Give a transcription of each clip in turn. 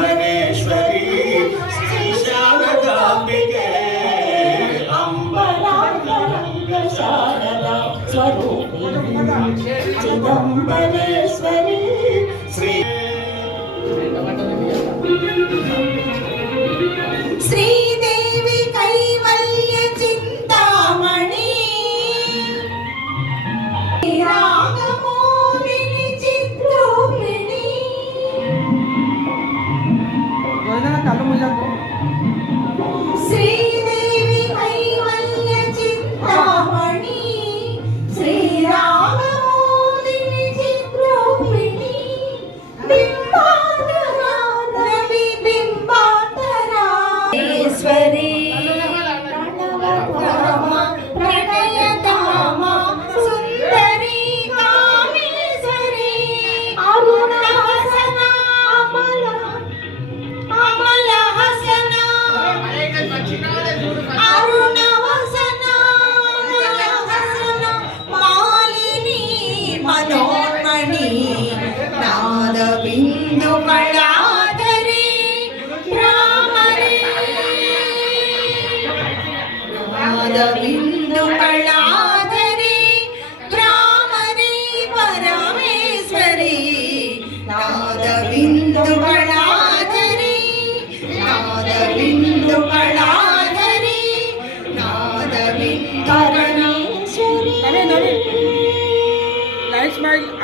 చిదంబరేశ్వరి శ్రీ శారదాంబికే అంబరాంగ శారదా స్వరూపిణి చిదంబరేశ్వరి శ్రీ శ్రీదేవి కైవల్య చింతామణి రాగమోహిని చిత్రూపిణి శ్రీదేవి కైవల్య చింతామణి శ్రీరాగమోహిని చిత్రూపిణి బింబాధరా రవి బింబాధరా ఈశ్వరి ప్రణయధామ సుందరి కామేశ్వరి అరుణహసన అమల హసన అరుణవసన మాలిని మనోన్మణి నాద బిందు కళాధరి భ్రామరి నాద బిందు కళాధరి భ్రామరి పరమేశ్వరి నాద బిందు కళాధరి నాద బిందు కళాధరి నాద బిందు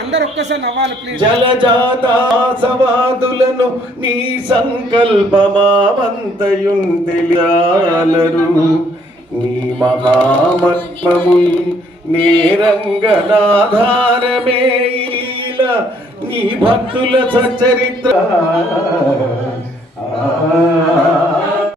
అందరు ఒక్కసారి నవ్వాలి ప్లీజ్. జలజాతాసవాదులను నీ సంకల్పమావంతయుందిలాలరు నీ మహామత్మము నేరంగనాధారమే నీ భక్తుల సచరిత్ర